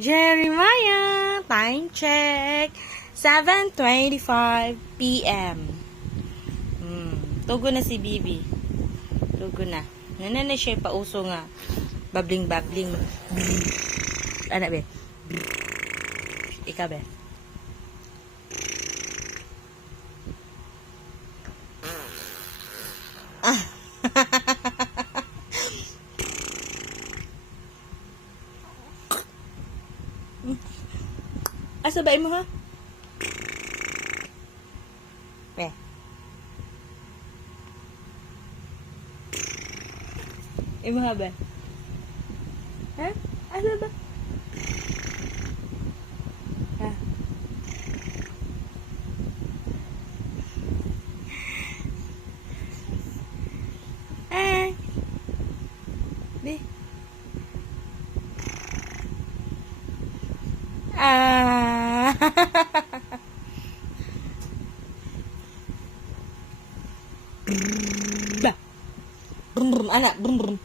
Jeremiah, time check. 7:25 p.m. Tugo na si Bibi. Tugo na. Nananay siya pauso nga. Babling. Ano be? Ika be? Sabay mo ha? Be. Imo ha be? Ha? Asa ba? Ha? Be. Brum, anak, brum.